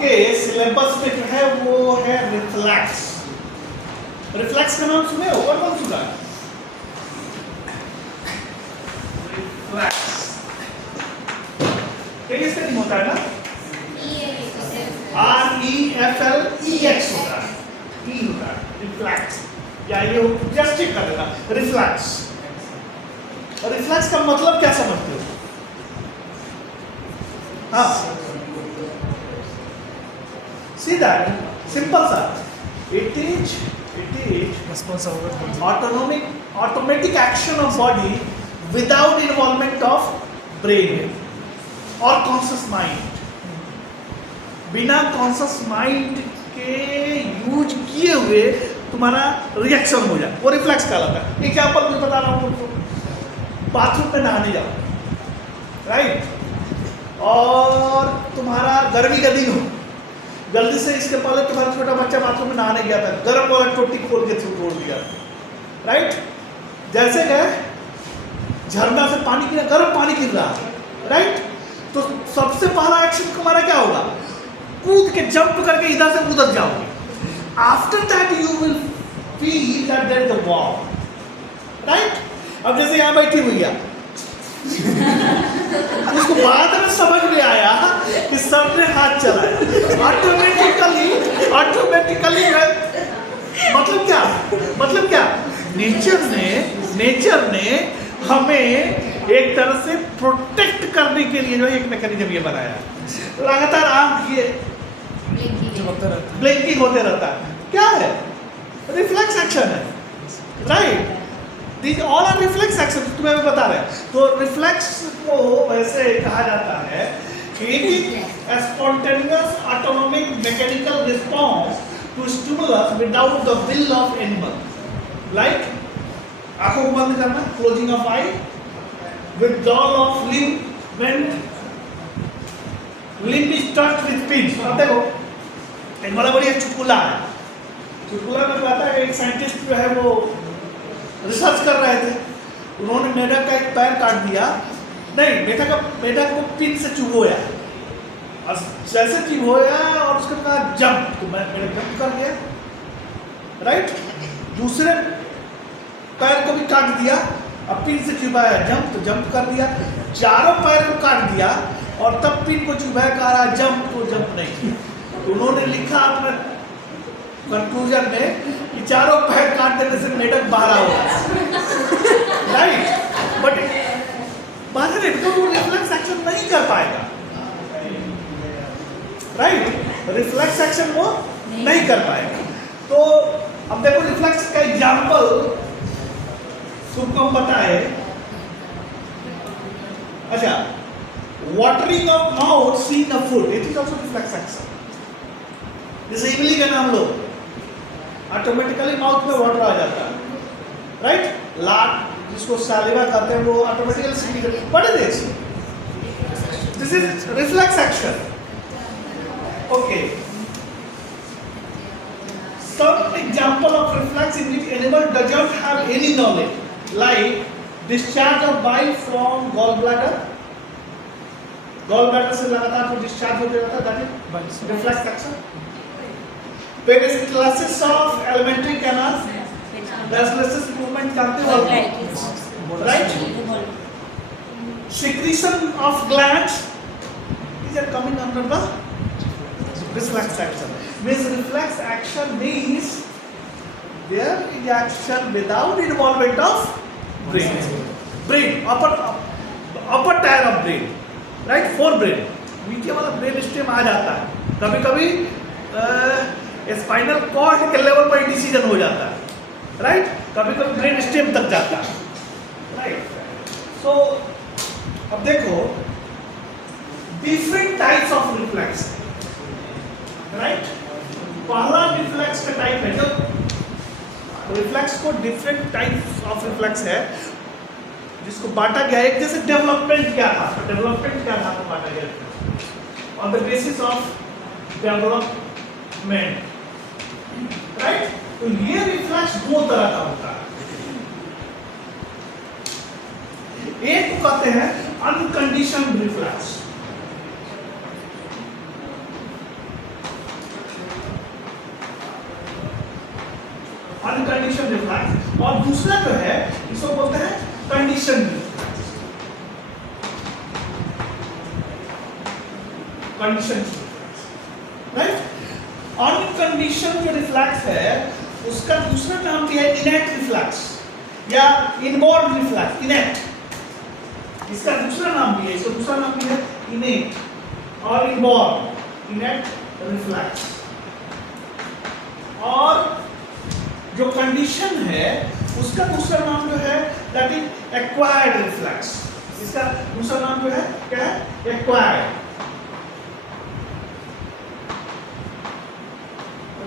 के सिलेबस में जो है वो है रिफ्लेक्स। रिफ्लेक्स का नाम सुने हो? कौन सुना है? रिफ्लेक्स क्या स्पेलिंग होता है ना? REFLEX होता है, E होता है, रिफ्लेक्स। या ये जस्ट चेक कर लेना, रिफ्लेक्स। और रिफ्लेक्स का मतलब क्या समझते हो? हाँ, see that simple सा, it is automatic action of body without involvement of brain or conscious mind। बिना कॉन्शियस माइंड के यूज किए हुए तुम्हारा रिएक्शन हो जाए, वो रिफ्लेक्स कहलाता है। एग्जाम्पल मैं बता रहा हूँ तुमको, बाथरूम में नहाने जाओ, राइट, और तुम्हारा गर्मी का दिन हो, जल्दी से इसके पहले तुम्हारा छोटा बच्चा बाथरूम में नहाने गया था, गर्म वाला टोटी खोल के छोड़ दिया, राइट। जैसे गए झरना से पानी गिरा, गर्म पानी गिर रहा है, राइट, तो सबसे पहला एक्शन तुम्हारा क्या होगा? कूद के जंप करके इधर से उधर जाओगे। After that you will feel that there is a wall, right. अब जैसे यहाँ बैठी हुई है, इसको बाद में समझ में आया कि सर ने हाथ चलाया, ऑटोमेटिकली मतलब क्या नेचर ने हमें एक तरह से प्रोटेक्ट करने के लिए जो एक मैकेनिज्म ये बनाया है। लगातार आंख ये ब्लिंकिंग होते रहता है, क्या है? रिफ्लेक्स एक्शन है, right. These all are reflex actions, तुम्हें भी बता रहे हैं। तो रिफ्लेक्स को वैसे कहा जाता है कि it is a spontaneous autonomic mechanical response to stimulus without the will of animal, like आंखों को बंद करना, closing of eye, withdrawal of limb when limb is touched with pins। अब देखो एक बड़ा बढ़िया चुटकुला है, चुटकुला में कहता है एक साइंटिस्ट जो है वो रिसर्च कर रहे थे, उन्होंने मेढक का एक पैर काट दिया, नहीं मेढक को पिन से चुभोया, और जैसे चुभोया और उसके बाद जंप, तो मेढक जंप कर दिया, राइट। दूसरे पैर को भी काट दिया, अब पिन से चुभाया, जंप, तो जंप कर दिया। चारों पैर को काट दिया और तब पिन को चुभाया, कह रहा जंप, तो जंप नहीं किया। तो उन्होंने लिखा अपने कंक्लूजन में कि चारों पैर काट देने से मेढक बाहर होगा, राइट, बट बाहर तो वो रिफ्लेक्स एक्शन नहीं कर पाएगा, राइट, रिफ्लेक्स एक्शन वो नहीं कर पाएगा। तो अब देखो रिफ्लेक्स का एग्जांपल तुमको हम बताए, अच्छा, watering of mouth seeing a food, it is also reflex action. जैसे इमली का नाम लो, ऑटोमेटिकली माउथ में वाटर आ जाता है, राइट, लाट जिसको सालिवा कहते हैं वो automatically, what is this? This is reflex action, okay. Some example of reflex in which animal doesn't have any knowledge, like discharge of bile from gallbladder, gallbladder से लगातार जो discharge होते रहता है, that is reflex action। Peristalsis of alimentary canal, restless movement करते हो, right? Secretion of glands, these are coming under the reflex action। Means reflex action means there is action without involvement of brain, upper tier of brain, right, forebrain, नीचे वाला brain stem आ जाता है, कभी कभी spinal cord के level पर decision हो जाता है, राइट, कभी कभी ब्रेन स्टेम तक जाता है, राइट। सो अब देखो different types of reflex, right. पहला रिफ्लेक्स का टाइप है, जो रिफ्लेक्स को डिफरेंट टाइप्स ऑफ रिफ्लेक्स है जिसको बांटा गया, एक जैसे डेवलपमेंट क्या था, तो बांटा गया on the basis of development, right. तो ये रिफ्लेक्स दो तरह का होता है, एक को कहते हैं अनकंडीशनड रिफ्लेक्स, अनकंडीशन रिफ्लेक्स, और दूसरा जो है इसको बोलते हैं condition reflex. Condition right. Uncondition जो रिफ्लेक्स है उसका दूसरा नाम भी है इनेट रिफ्लेक्स या इनबॉर्न रिफ्लेक्स। इनेट इसका दूसरा नाम भी है, इसका दूसरा नाम भी है इनेट और इनबॉर्न इनेट रिफ्लेक्स। और जो कंडीशन है उसका दूसरा नाम जो है दैट इज एक्वायर्ड रिफ्लेक्स। इसका दूसरा नाम जो है क्या है? Acquired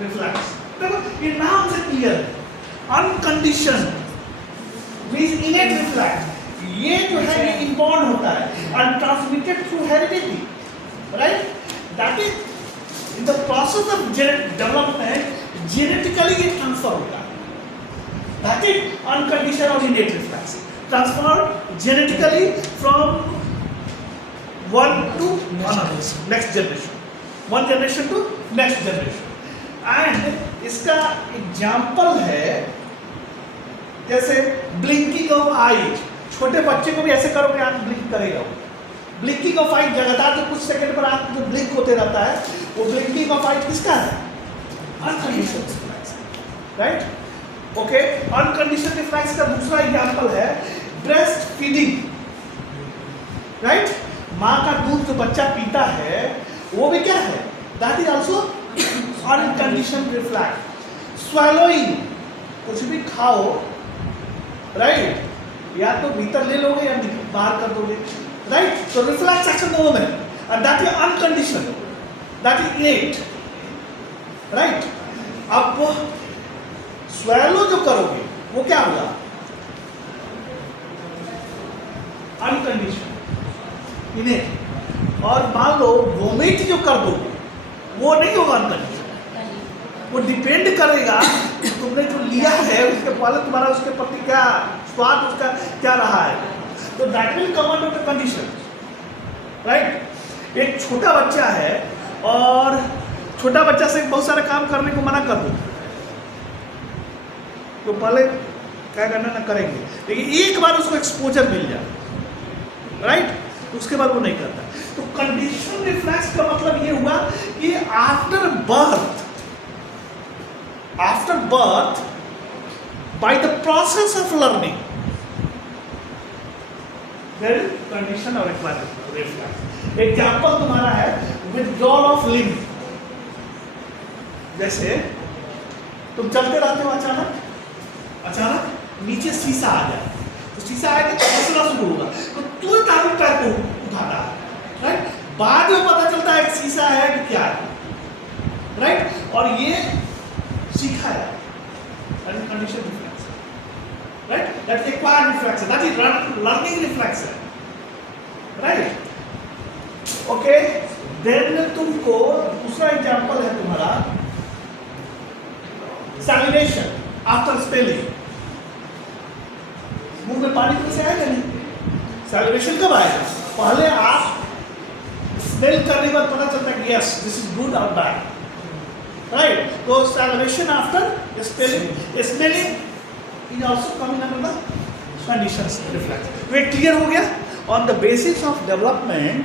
reflex. देखो ये नाम से क्लियर है। अनकंडीशन मींस इनेट रिफ्लेक्स, ये जो है ये इनबॉर्न होता है और transmitted through heredity, right. That is in the process of development genetically ये ट्रांसफर होता है। दैट इज अनकंडीशन और innate reflex transfer genetically from one to another, next generation, one generation to next generation. And इसका example है जैसे blinking of आई। छोटे बच्चे को भी ऐसे करोगे आंख ब्लिंक करेगा वो। ब्लिंकिंग ऑफ आई लगातार जो कुछ सेकंड पर आंख जो ब्लिंक होते रहता है वो ब्लिंकिंग ऑफ आई किसका है? Unconditional reflex, right. Okay, unconditional reflex का दूसरा एग्जांपल है ब्रेस्ट फीडिंग, राइट। माँ का दूध जो बच्चा पीता है वो भी क्या है? That is also unconditional reflex. Swallowing, कुछ भी खाओ, राइट, या तो भीतर ले लोगे या बाहर कर दोगे, राइट। तो रिफ्लेक्स एक्शन दोनों में, and that is unconditional, that is इनेट, right. अब स्वैलो जो करोगे वो क्या होगा? अनकंडीशनल, इनेट। और मान लो वोमिट जो कर दोगे वो नहीं होगा अनकंडीशनल। वो डिपेंड करेगा कि तुमने जो लिया है उसके पहले तुम्हारा उसके प्रति क्या स्वाद उसका क्या रहा है, तो that will come under the condition, right. एक छोटा बच्चा है और छोटा बच्चा से बहुत सारे काम करने को मना कर दो तो पहले क्या करना ना करेंगे, लेकिन एक बार उसको एक्सपोजर मिल जाए, राइट, तो उसके बाद वो नहीं करता। तो कंडीशन रिफ्लेक्स का मतलब ये हुआ कि after birth by the process of learning there is condition or requirement reflex। Example तुम्हारा है withdrawal of limb। जैसे तुम चलते रहते हो, अचानक नीचे शीशा आ जाए, तो शीशा आएगा तो फिसलना शुरू होगा, तो तुरंत आदमी पैर को उठाता है, राइट। बाद में पता चलता है कि शीशा है कि क्या है, राइट। और ये सीखा है condition reflex, right? That is acquired reflex, that is learning reflex, right? Okay, then तुमको दूसरा एग्जांपल है तुम्हारा salivation after spelling। मुंह में पानी तो से आएगा नहीं, salivation कब आएगा? पहले आप स्मेल करने के बाद पता चलता है कि yes this is good or bad, right। तो salivation after spelling is also coming under the conditions reflex। तो ये क्लियर हो गया। on the basis of development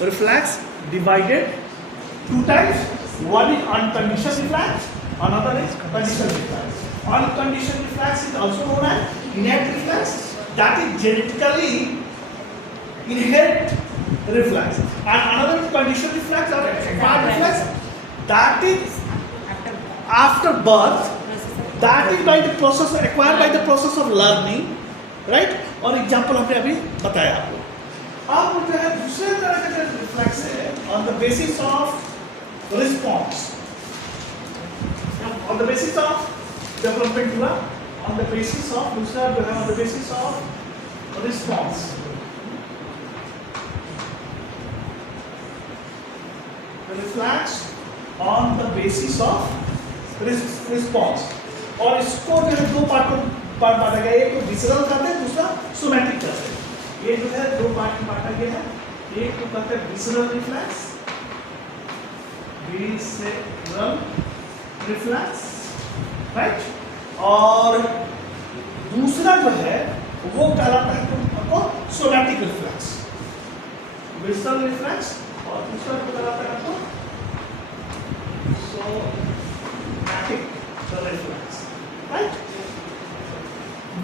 reflex divided two types, one is unconditioned reflex, another is conditioned reflex। unconditioned reflex is also known as innate reflex, that is genetically inherent reflex, and another conditioned reflex or acquired reflex, that is after birth, that is by the process acquired by the process of learning, right। और example हमने अभी बताया आपको। अब जो है दूसरे तरह का जो रिफ्लेक्स है on the basis of response, on the basis of development हुआ, ऑन द बेसिस ऑफ दूसरा जो है on the basis of response. Reflex on the basis of response, और इसको जो है दो पार्ट बांटा गया, एक तो विसरल कहते हैं, दूसरा सोमैटिक कहते हैं। ये जो है दो पार्ट में बांटा गया है, एक तो कहते हैं visceral reflex, visceral reflex, right. और दूसरा जो है वो कहलाता है आपको सोमैटिक रिफ्लेक्स, विसरल रिफ्लेक्स, और दूसरा जो कहलाता है आपको somatic reflex, right.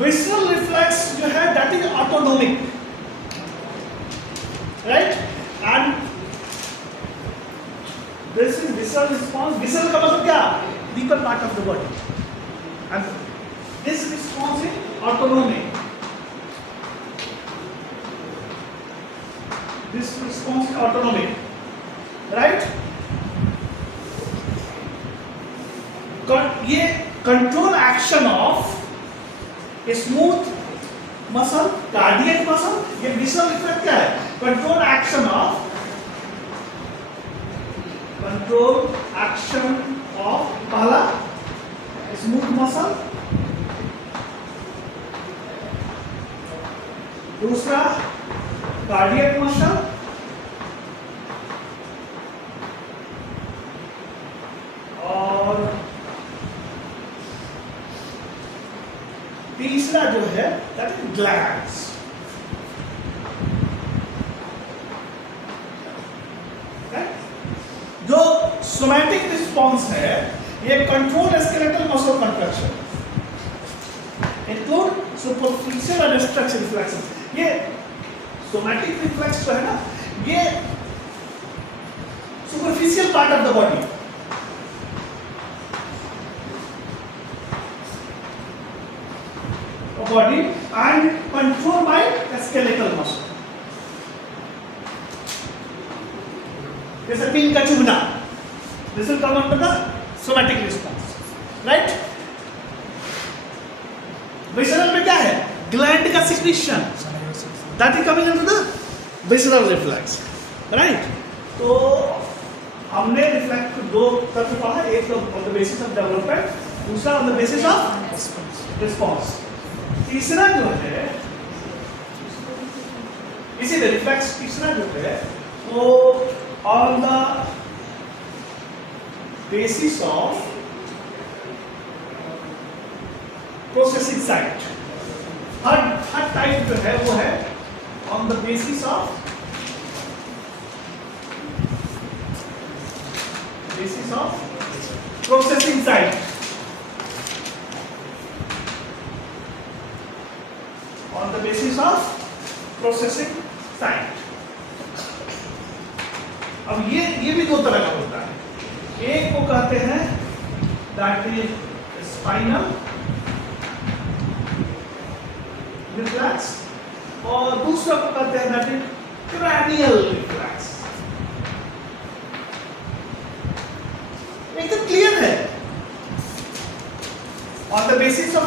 Visceral reflex जो है that is autonomic, right, and this is visceral response. Visceral का मतलब क्या? Deeper part of the body, and this response is autonomic. This response is autonomic, right? ये control action of smooth muscle, cardiac muscle, ये visceral reflex क्या है? Control action of पहला smooth muscle, दूसरा cardiac muscle, और तीसरा जो है दैट इज ग्लैंड्स। जो सोमैटिक रिस्पॉन्स है ये control skeletal muscle contraction, include superficial and stretch reflexes. ये सोमैटिक रिफ्लेक्स जो है ना, ये superficial part of the body, and control by skeletal muscle, जैसे पिन का चुभना, this will come under the somatic response, right. Visceral में क्या है? ग्लैंड का secretion, that is coming under the visceral reflex, right? तो हमने रिफ्लेक्स को दो तत्व पढ़ा, एक तो on the basis of development, दूसरा on the basis of response। तीसरा जो है इसीलिए रिफ्लेक्स तीसरा जो है वो on the basis of processing site। Her type जो है वो है on the basis of processing site, on the basis of processing site। अब ये भी दो तरह का होता है, एक को कहते हैं that is spinal reflex, और दूसरा को कहते हैं that is cranial reflex। एकदम क्लियर है, on the basis of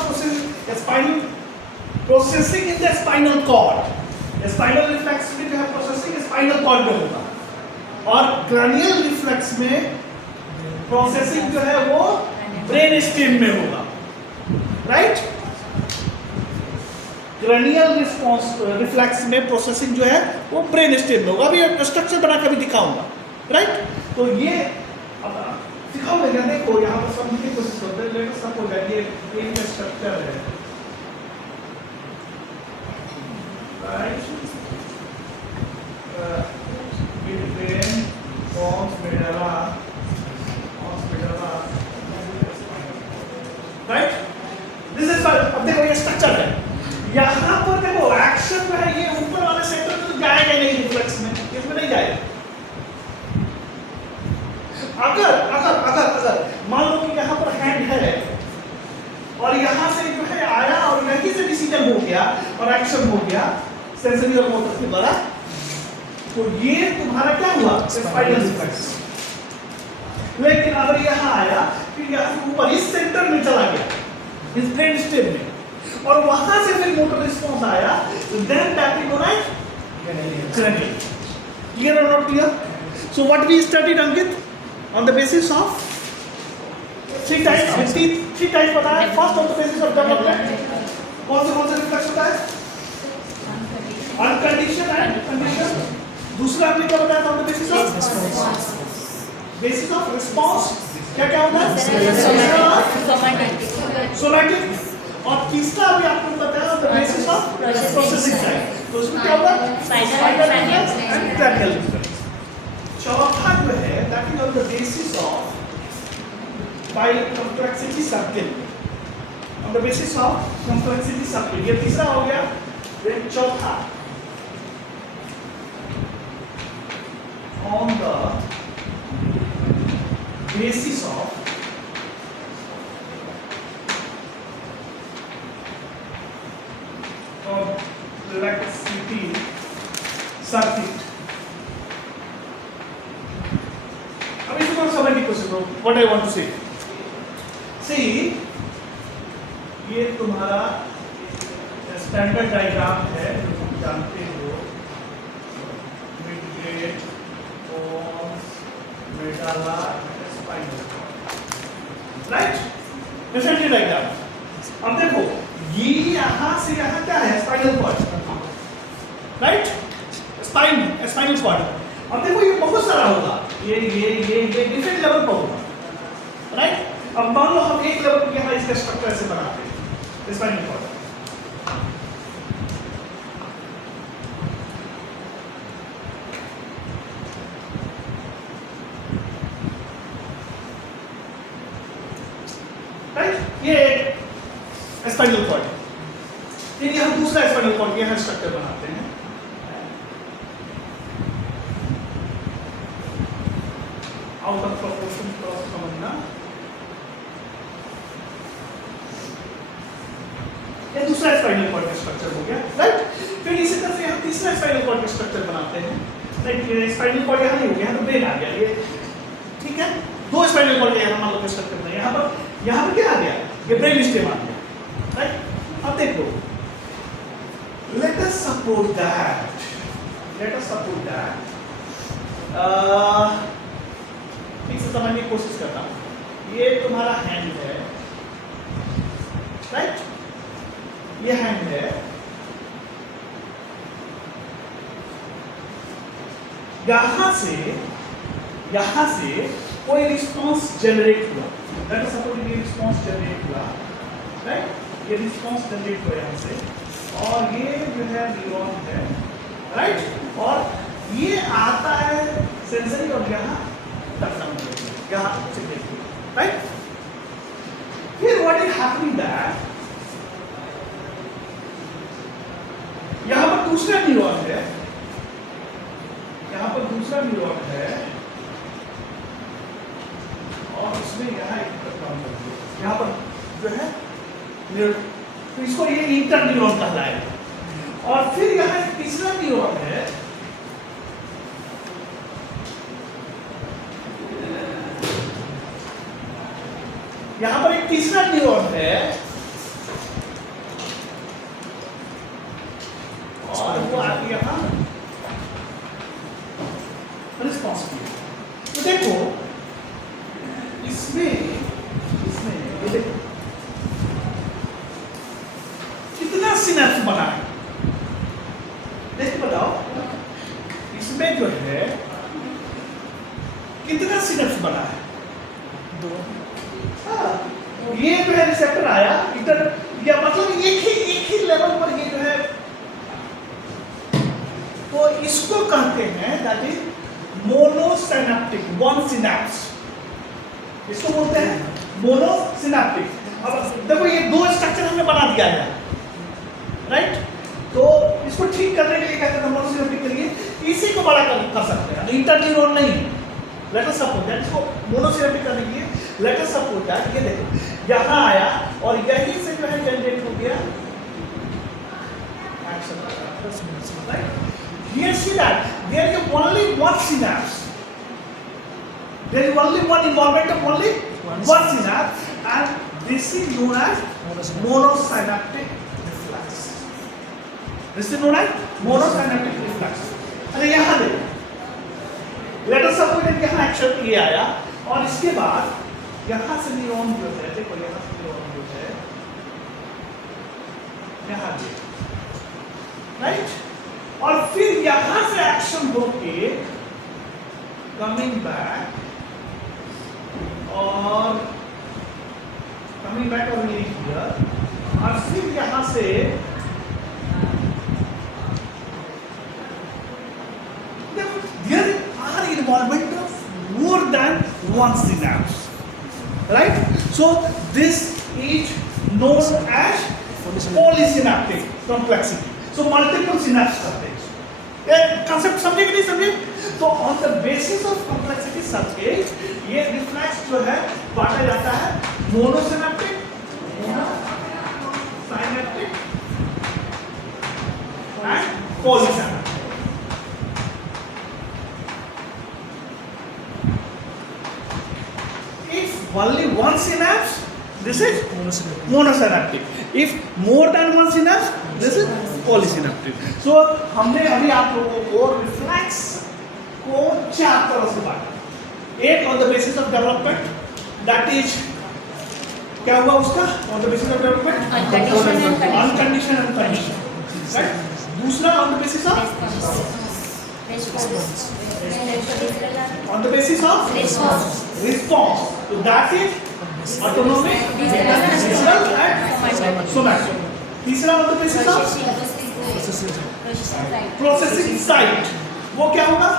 processing in the spinal cord, spinal reflex में जो है processing spinal cord में होगा, और cranial reflex में processing जो है वो brain stem में होगा, right? क्रैनियल रिफ्लेक्स में प्रोसेसिंग जो है वो ब्रेन स्टेम में होगा। अभी स्ट्रक्चर बना कर भी दिखाऊंगा, राइट। तो ये अब दिखाऊंगा क्या, देखो यहाँ पर समझने की कोशिश करते हैं, लेकिन सब होगा ये ब्रेन का स्ट्रक्चर है, right. Brain pons medulla, right. This is, अब देखो ये स्ट्रक्चर है, यहाँ पर देखो एक्शन जो है ये ऊपर वाले सेंटर में तो जाएगा नहीं, रिफ्लेक्स में इसमें नहीं जाएगा। अगर अगर अगर अगर मान लो कि यहाँ पर हैंड है और यहाँ से जो है आया और यहीं से डिसीजन हो गया और एक्शन हो गया सेंसरी और मोटर के द्वारा, तो ये तुम्हारा क्या हुआ? Spinal reflex. लेकिन अगर यहाँ आया फिर यहाँ ऊपर इस सेंटर में चला गया, इस ब्रेन स्टेम में, और वहां से फिर मोटर रिस्पॉन्स आया, then that is known as cranial। Clear or not clear? So what we studied, Ankit, on the basis of three types बताया। First on the basis of development, कौन से reflex होता है? Unconditioned and conditioned. दूसरा हमने क्या बताया था on the basis of basis of response क्या क्या होता है? सोमैटिक। और तीसरा अभी आपको बताया the basis of processing side, तो उसमें क्या होगा? Spinal reflex and cranial reflex. चौथा जो है that is on the basis of complexity circle, on the basis of complexity circle. ये तीसरा हो गया। फिर चौथा on the basis of complexity circuit. अब इसको थोड़ा समझने की कोशिश करो what I want to say. See, ये तुम्हारा स्टैंडर्ड डायग्राम है जो तुम जानते हो, मिडग्रेड, मेटाला, spinal cord, right? Differently diagram. अब देखो ये यहाँ से यहाँ क्या है? Spinal cord, right? Spinal cord. अब देखो ये बहुत सारा होगा, ये डिफरेंट लेवल पर होगा, राइट? अब मान लो हम एक लेवल पे यहाँ इसका स्ट्रक्चर ऐसे बनाते हैं स्पाइनल कॉर्ड। ये स्पाइनल कॉर्ड। फिर हम दूसरा स्पाइनल कॉर्ड यहाँ स्ट्रक्चर बनाते हैं। आउट ऑफ प्रोपोर्शन क्रॉस समझना। ये दूसरा स्पाइनल कॉर्ड का स्ट्रक्चर हो गया, राइट? फिर इसी तरह से हम तीसरा स्पाइनल कॉर्ड का स्ट्रक्चर बनाते हैं, राइट? स्पाइनल कॉर्ड यहाँ नहीं हो गया, यहाँ तो ब्रेन आ गया, ये ठीक है। दो स्पाइनल कॉर्ड यहाँ मान लो स्ट्रक्चर बनाए, यहाँ पर क्या आ गया? ये ब्रेन स्टेम आ गया, राइट? अब देखो, let us suppose that ठीक से समझने की कोशिश करता हूँ। ये तुम्हारा हैंड है, राइट? ये हैंड है, यहाँ से कोई रिस्पॉन्स जनरेट हुआ, let us suppose ये रिस्पॉन्स जनरेट हुआ, राइट? ये रिस्पॉन्स जनरेट हुआ यहाँ से, और ये जो है न्यूरॉन है, राइट? और ये आता है सेंसरी और यहाँ टकराव यहाँ से देखिए, राइट? फिर व्हाट इज हैपनिंग दैट यहाँ पर दूसरा न्यूरॉन है, और उसमें यहाँ एक टकराव करती है, यहाँ पर जो है तो इसको ये इंटर न्यूरॉन कहलाएगा। और फिर यहाँ एक तीसरा न्यूरॉन है, यहाँ पर एक तीसरा न्यूरॉन है, और वो आगे यहाँ रिस्पॉन्स किया। तो देखो इसमें ये देखो कितना सिनेप्स बना है, देखो बताओ इसमें जो है कितना सिनेप्स बना है? 2। ये जो है रिसेप्टर आया इधर, या मतलब एक ही लेवल पर ये जो है, तो इसको कहते हैं that is monosynaptic, one synapse, इसको बोलते हैं मोनोसिनेप्टिक। अब देखो ये दो स्ट्रक्चर हमने बना दिया है, राइट? तो इसको ठीक करने के लिए क्या करते हैं? मोनोसिनेप्टिक के लिए इसी को बड़ा कर सकते हैं, इंटर न्यूरॉन नहीं। लेट अस सपोज दैट इसको मोनोसिनेप्टिक करने के लिए लेट अस सपोज दैट ये देखो यहाँ आया और यहीं से जो है जनरेट हो गया action, right? Here see that there is only one synapse. There is only one involvement of only one synapse, and this is known as monosynaptic reflex. This is known as monosynaptic reflex. अरे यहाँ देखो, let us suppose that यहाँ action ये आया और इसके बाद यहाँ से न्यूरॉन जो है, देखो यहाँ से न्यूरॉन जो है यहाँ पे, राइट? और फिर यहां से एक्शन होके कमिंग बैक और कमिंग बैक और हियर, और फिर यहां से there are involvement of more than one synapse, right? So this is known as polysynaptic complexity. So multiple synapse करते हैं। ये concept समझे कि नहीं समझे? तो on the basis of complexity subject, ये reflex जो है बांटा जाता है monosynaptic, synaptic and polysynaptic। If only one synapse, this is monosynaptic. If more than one synapse, this is polysynaptic. So हमने अभी आप लोगों को रिफ्लेक्स को चार तरह से बांटा। एक on the basis of development, that is क्या हुआ उसका on the basis of development? Unconditioned and conditioned. Right? दूसरा on the basis of on the basis of response. So that is autonomic, digital and somatic. तीसरा on the basis of processing site. वो क्या होगा?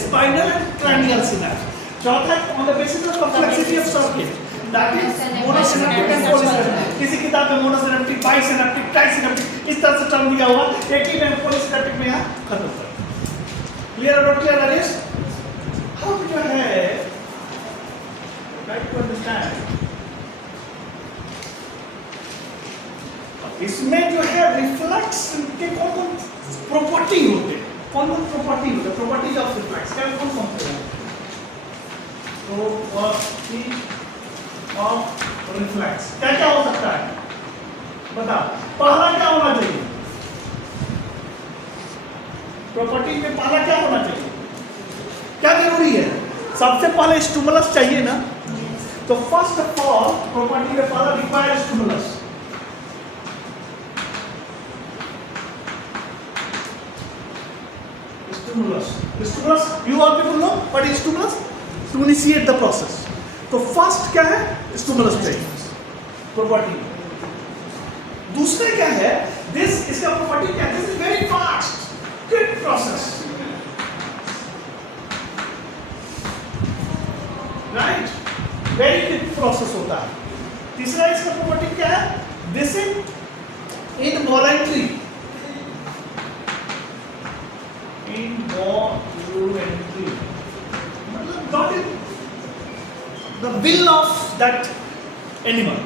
Spinal and cranial synapse. चौथा on the basis of complexity of circuit. That is monosynaptic and polysynaptic. किसी किताब में monosynaptic, bisynaptic, trisynaptic इस तरह से टर्म दिया हुआ, एक ही में polysynaptic में यहाँ खत्म कर। Clear or not clear, Arish? How do you have? Try to understand. इसमें जो है रिफ्लेक्स के कौन-कौन प्रॉपर्टी होते हैं? कौन-कौन प्रॉपर्टी होते हैं? प्रॉपर्टीज ऑफ रिफ्लेक्स क्या कौन-कौन होते हैं? प्रॉपर्टी ऑफ रिफ्लेक्स क्या-क्या हो सकता है? बताओ। पहला क्या होना चाहिए? प्रॉपर्टी में पहला क्या होना चाहिए? क्या जरूरी है? सबसे पहले स्टिमुलस चाहिए ना? तो फर्स्ट ऑफ ऑल प्रॉपर्टी में पहला required stimulus. Stimulus, you all people know what is stimulus? To initiate the process. तो फर्स्ट क्या है? स्टिमुलस चाहिए, प्रॉपर्टी। दूसरा क्या है? दिस इसका प्रॉपर्टी क्या है? This is very fast, quick process, right? Very quick process होता है। तीसरा इसका प्रॉपर्टी क्या है? This is involuntary, involuntary, not in the will of that animal,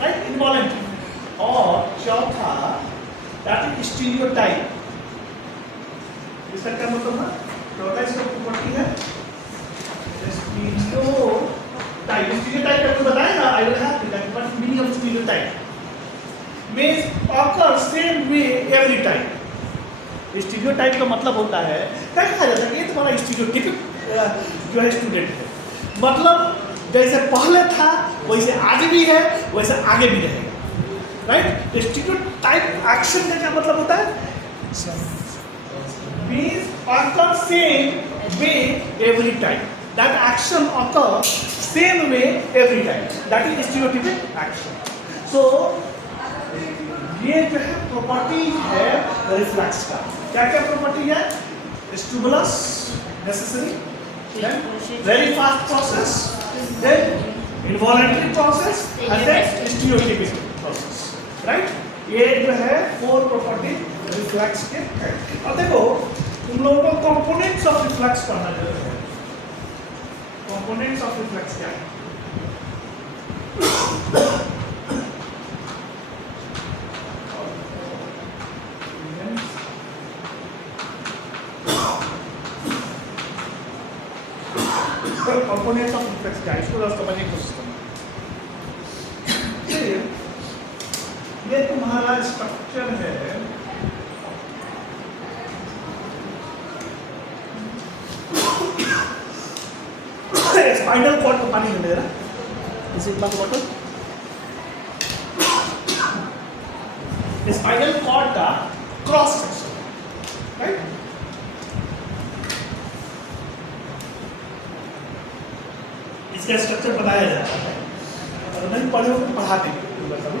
right? Involuntary. और चौथा that is stereotype. इसका क्या मतलब है? चौथा इसका प्रॉपर्टी है stereotype. Stereotype आपको बताएगा, I will have to that what meaning of stereotype means occur same way every time. Stereotype का मतलब होता है क्या कहा जाता है? ये तुम्हारा स्टीरियोटाइप जो है स्टूडेंट है, मतलब जैसे पहले था वैसे आज भी है वैसे आगे भी रहेगा, राइट? स्टीरियोटाइप एक्शन का क्या मतलब होता है? means occur same way every time. That action occurs same way every time. That is stereotypic action. So ये जो है प्रॉपर्टी है रिफ्लेक्स का। क्या क्या प्रॉपर्टी है? Stimulus necessary, then very fast process, then involuntary process and then stereotypic process, right? ये जो है फोर प्रॉपर्टी रिफ्लेक्स के है। अब देखो तुम लोगों को कंपोनेंट्स ऑफ रिफ्लेक्स पढ़ना जरूरी है। कंपोनेंट्स ऑफ रिफ्लेक्स क्या है? कंपोनेंट्स ऑफ रिफ्लेक्स क्या है? इसको जरा समझने की कोशिश करो। ये तुम्हारा स्ट्रक्चर है, स्पाइनल कॉर्ड को पानी मिल रहा है, इस ग्लास वाटर स्पाइनल कॉर्ड का क्रॉस सेक्शन, राइट? इसका स्ट्रक्चर बनाया जाता है। अगर नहीं पढ़े हो तो पढ़ा देंगे कभी।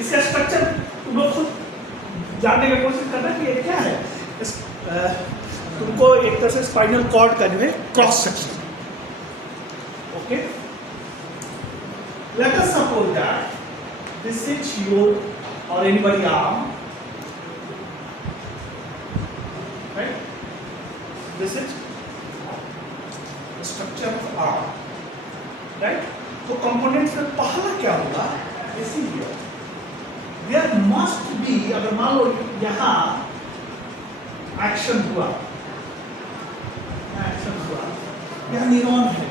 इसका स्ट्रक्चर तुम लोग खुद जानने की कोशिश करना कि ये क्या है। तुमको एक तरह से स्पाइनल कॉर्ड का जो है cross section, okay. Let us suppose that this is your और anybody arm, right. This is structure of arm, right. तो कंपोनेंट्स में पहला क्या होगा, इसीलिए देयर मस्ट बी, अगर मान लो यहाँ एक्शन हुआ, यहाँ न्यूरॉन है,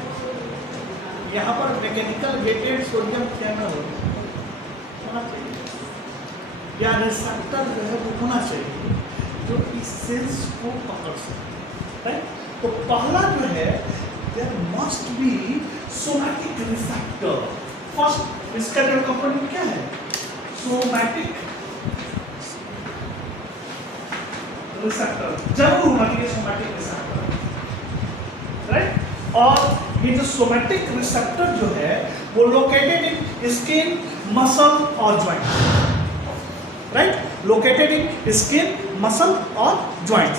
यहाँ पर मैकेनिकल गेटेड सोडियम चैनल होना चाहिए, या रिसेप्टर जो है वो होना चाहिए जो इस सेल्स को पकड़ सके, राइट। तो पहला जो है there must be somatic receptor. First इसका जो कंपोनेंट क्या है, सोमैटिक रिसेप्टर, जरूर होना चाहिए सोमैटिक रिसेप्टर, राइट। और ये जो सोमैटिक रिसेप्टर जो है वो लोकेटेड इन स्किन, मसल और joint, right. Located in skin, muscle और ज्वाइंट।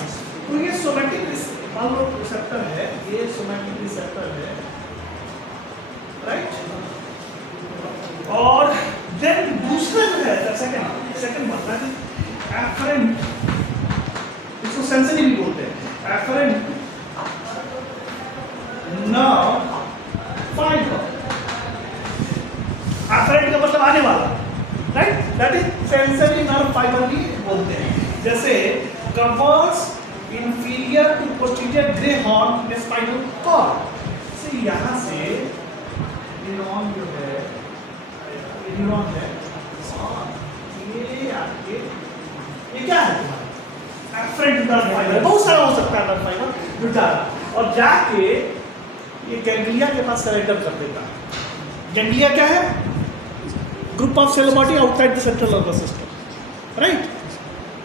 तो ये सोमैटिक रिसेप्टर है, ये सोमैटिक रिसेप्टर है, राइट। और देन दूसरा जो है सेकंड मतलब एफरेंट, इसको सेंसरी भी बोलते हैं, एफरेंट नर्व फाइबर। एफरेंट का मतलब आने वाला, right, that is sensory nerve fibre भी बोलते हैं। जैसे covers inferior to posterior grey horn in spinal cord, से यहाँ से न्यूरॉन जो है, न्यूरॉन है, ये आपके ये क्या है तुम्हारा एफरेंट नर्व फाइबर, बहुत सारा हो सकता है नर्व फाइबर जो जा रहा और जाके ये गैंग्लिया के पास सरेंडर कर देता है। गैंग्लिया क्या है, group of cell body outside the central nervous system, right.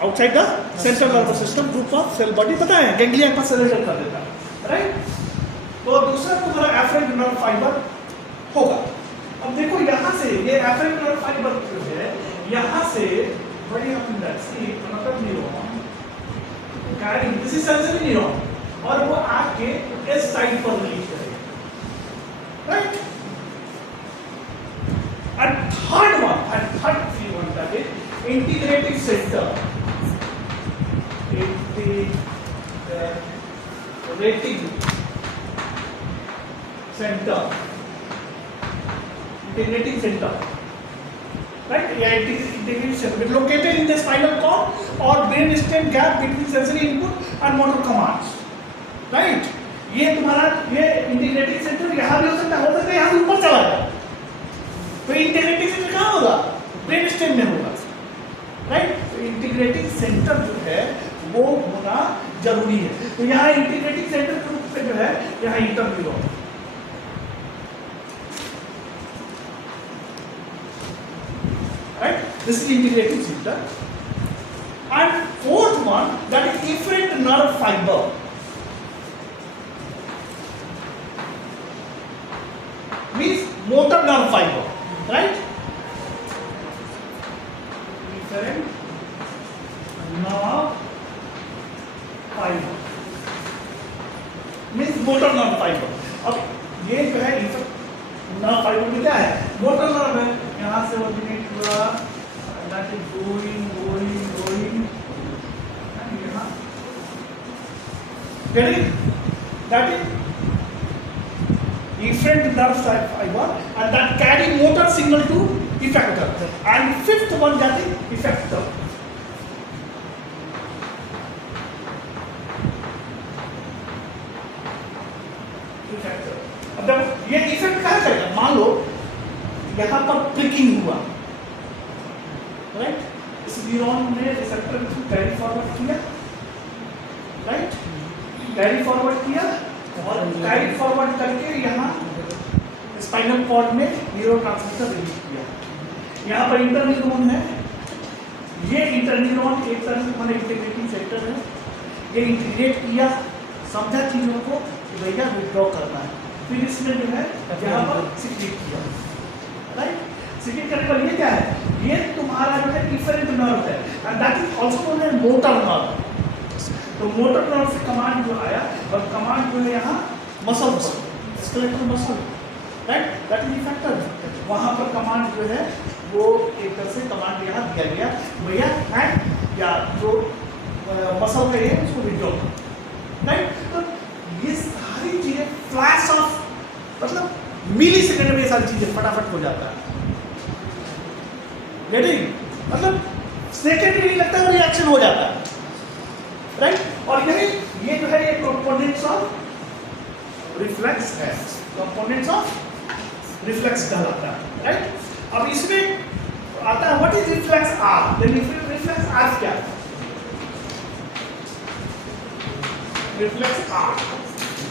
Outside the central nervous system group of cell body पता है, गैंग्लिया के पास सरेंडर कर देता है, राइट। तो दूसरा तुम्हारा एफरेंट नर्व फाइबर होगा। अब देखो यहाँ से ये एफरेंट नर्व फाइबर जो है यहाँ से बड़ी मतलब neuron carrying, this is sensory neuron, और वो आके इस साइड पर रिलीज करेगा, right. And third one that is integrating centre, integrating centre, right? Yeah, integrated center located in the spinal cord or brain stem gap between sensory input and motor commands, right? ये तुम्हारा ये integrating centre यहाँ भी हो सकता है यहाँ से ऊपर चला जाए, तो इंटीग्रेटिंग सेंटर कहाँ होगा, ब्रेन स्टेम में होगा, राइट। तो इंटीग्रेटिंग सेंटर जो है वो होना जरूरी है। तो यहाँ इंटीग्रेटिंग सेंटर के रूप में जो है यहाँ interneuron, right? This is integrating center. And fourth one, that is efferent nerve fiber. Means motor nerve fiber, right? Efferent nerve fiber means motor nerve fiber. अब ये जो है नर्व फाइबर में क्या है, मोटर नर्व है, यहाँ से ओरिजिनेट हुआ, दैट इज गोइंग यहाँ, that is efferent nerve fiber and that carry motor signal to effector, and fifth one that is effector. अब ये इफेक्ट क्या करेगा, मान लो यहाँ पर प्रिकिंग हुआ, राइट, इस न्यूरॉन ने रिसेप्टर को कैरी फॉरवर्ड किया, राइट, कैरी फॉरवर्ड किया और कैरी फॉरवर्ड करके यहाँ स्पाइनल कॉर्ड में न्यूरोट्रांसमीटर रिलीज किया। यहाँ पर इंटरन्यूरॉन है, ये इंटरन्यूरॉन एक तरह से हमारा इंटीग्रेटिंग सेक्टर है, ये इंटीग्रेट किया, समझा चीज़ों को कि भैया विड्रॉ करना है, फिर इसने जो है यहाँ पर सिक्रीट किया, राइट। सिक्रीट करने पर ये क्या है, ये तुम्हारा जो है डिफरेंट नर्व है and that is also known as motor nerve. तो मोटर नर्व से कमांड जो आया और कमांड जो है यहाँ muscle skeletal muscle, right, that is effector. वहाँ पर कमांड जो है वो एक तरह से कमांड यहाँ दिया गया भैया एंड या जो मसल का है उसको विड्रॉ, राइट। तो ये सारी चीजें फ्लैश ऑफ, मतलब मिली सेकंड में ये सारी चीजें फटाफट हो जाता है, गेटिंग, मतलब सेकंड भी नहीं लगता है, रिएक्शन हो जाता है, राइट। और यही ये जो है ये कंपोनेंट्स ऑफ रिफ्लेक्स है, कंपोनेंट्स ऑफ रिफ्लेक्स कहलाता है, राइट। अब इसमें आता है what is reflex arc, reflex arc क्या है, रिफ्लेक्स आर्क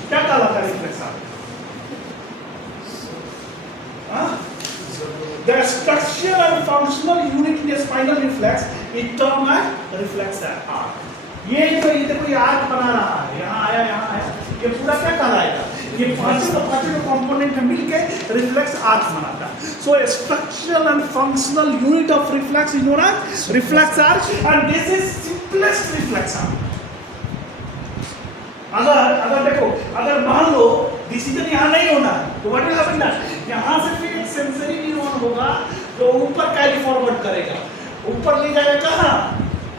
क्या कहलाता है, reflex arc the structural and functional unit in the spinal reflex is termed as reflex arc। ये जो ये देखो ये आर्क बना रहा है, यहाँ आया यहाँ आया, ये पूरा क्या कहलाएगा, ये पांचों कंपोनेंट मिलके रिफ्लेक्स आर्क बनाता है। So structural and functional unit of reflex is known as reflex arc and this is simplest reflex arc. अगर देखो, अगर मान लो डिसीजन यहाँ नहीं होना है तो व्हाट विल हैपन दैट, यहाँ से फिर एक सेंसरी न्यूरॉन होगा जो ऊपर कैरी फॉरवर्ड करेगा, ऊपर ले जाएगा कहाँ,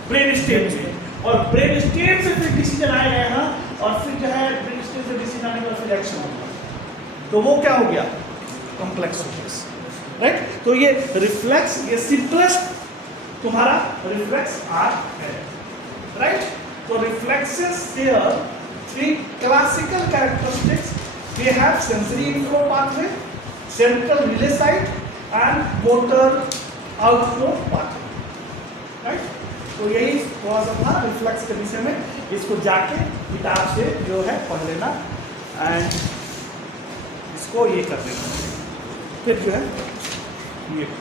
ब्रेन स्टेम में, और ब्रेन स्टेम से फिर डिसीजन आएगा यहाँ, और फिर जो है ब्रेन स्टेम से डिसीजन आने का फिर एक्शन होगा, तो वो क्या हो गया, कॉम्प्लेक्स रिफ्लेक्स, राइट। तो ये रिफ्लेक्स, ये सिंपलेस्ट तुम्हारा रिफ्लेक्स आर्क है, राइट। तो reflexes share three classical characteristics. They have sensory inflow pathway, central relay site, and motor outflow pathway. Right? तो यही थोड़ा सा था रिफ्लेक्स के विषय में, इसको जाके किताब से जो है पढ़ लेना एंड इसको ये कर लेना, फिर जो है ये